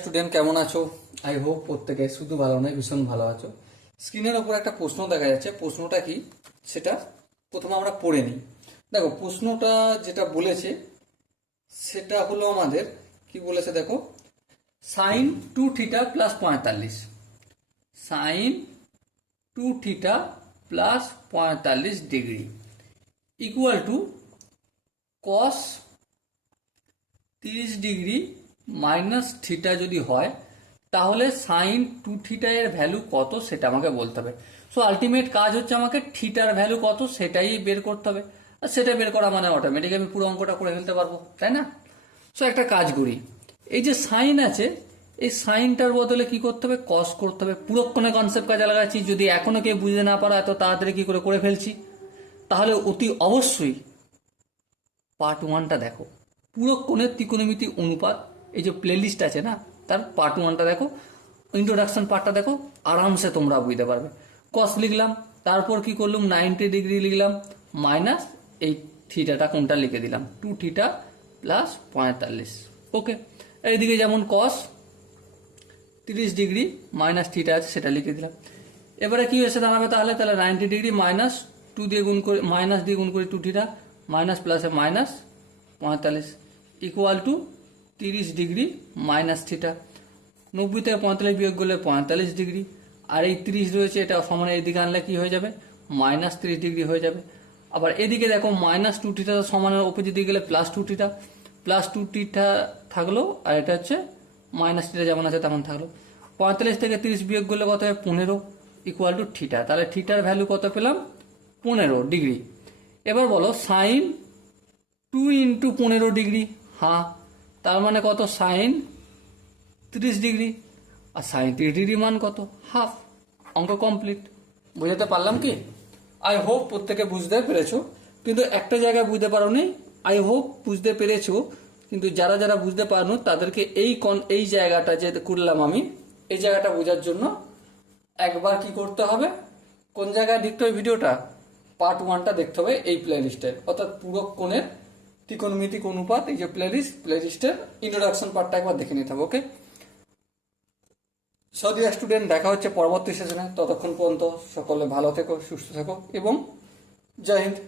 Student কেমন আছো? I hope প্রত্যেকে শুধু ভালো নয় ভীষণ ভালো আছো। স্ক্রিনের ওপর একটা প্রশ্ন দেখা যাচ্ছে, প্রশ্নটা কি সেটা প্রথমে আমরা পড়ে নিই। দেখো প্রশ্নটা যেটা বলেছে সেটা হলো আমাদের কি বলেছে দেখো, sine 2θ + 45, sine 2θ + 45 degree equal to cos 30 degree minus theta যদি হয় তাহলে সাইন 2θ এর ভ্যালু কত সেটা আমাকে বলতে হবে। সো আলটিমেট কাজ হচ্ছে আমাকে থিটার ভ্যালু কত সেটাই বের করতে হবে, আর সেটা বের করা মানে অটোমেটিক আমি পুরো অঙ্কটা করে ফেলতে পারবো, তাই না? সো একটা কাজ করি, এই যে সাইন আছে এই সাইনটার বদলে কি করতে হবে, কস করতে হবে। পুরোক্ষণে কনসেপ্ট কাজে লাগাচ্ছি, যদি এখনো কেউ বুঝতে না পারো এত তাড়াতাড়ি কি করে ফেলছি, তাহলে অতি অবশ্যই পার্ট 1টা দেখো, পুরো কোণের ত্রিকোণমিতি অনুপাত, এই যে প্লেলিস্ট আছে না তার পার্ট 1টা দেখো, ইন্ট্রোডাকশন পার্টটা দেখো, আরামসে তোমরা বুঝতে পারবে। কস লিখলাম, তারপর কি করলাম 90 ডিগ্রি লিখলাম, মাইনাস এই থিটাটা কোনটা লিখে দিলাম 2θ + 45। ওকে, এইদিকে যেমন কস 30 ডিগ্রি মাইনাস থিটা আছে সেটা লিখে দিলাম। এবারে কি এসে দাঁড়াবে তাহলে, 90 ডিগ্রি মাইনাস 2 দিয়ে গুণ করে, মাইনাস দিয়ে গুণ করে 2θ, মাইনাস প্লাসে minus 45 equal to 30 degree minus theta. 90 থেকে 45 বিয়োগ করলে 45 ডিগ্রি, আর এই 30 রয়েছে এটা সমান এইদিকে আনলে কি হয়ে যাবে, মাইনাস 30 ডিগ্রি হয়ে যাবে। আবার এদিকে দেখো মাইনাস 2θ সমানের অপোজিট দিকে গেলে +2θ, +2θ থাকলো, আর এটা হচ্ছে মাইনাস থিটা যেমন আছে তেমন থাকলো। 45 থেকে 30 বিয়োগ করলে কত হয় 15 ইকুয়াল টু থিটা। তাহলে থিটার ভ্যালু কত পেলাম, 15 ডিগ্রি। এবার বলো সাইন 2 × 15 ডিগ্রি, হ্যাঁ তার মানে কত, সাইন 30 ডিগ্রি, আর সাইন 30 ডিগ্রি মান কত, হাফ। অঙ্ক কমপ্লিট। বুঝাতে পারলাম কি? আই হোপ প্রত্যেকে বুঝতে পেরেছো, কিন্তু একটা জায়গায় বুঝতে পারোনি, আই হোপ বুঝতে পেরেছো, কিন্তু যারা যারা বুঝতে পারো তাদেরকে এই জায়গাটা যে করলাম আমি, এই জায়গাটা বোঝার জন্য একবার কি করতে হবে, কোন জায়গায় দেখতে হবে ভিডিওটা, পার্ট 1টা দেখতে হবে এই প্লেলিস্টের, অর্থাৎ পুরো কোণের ত্রিকোণমিতিক অনুপাত, এই যে প্লেলিস্টের ইন্ট্রোডাকশন পার্টটা একবার দেখে নিতে হবে। ওকে সৌদি স্টুডেন্ট, দেখা হচ্ছে পরবর্তী সেশনে। ততক্ষণ পর্যন্ত সকলে ভালো থেকো, সুস্থ থেকো এবং জয় হিন্দ।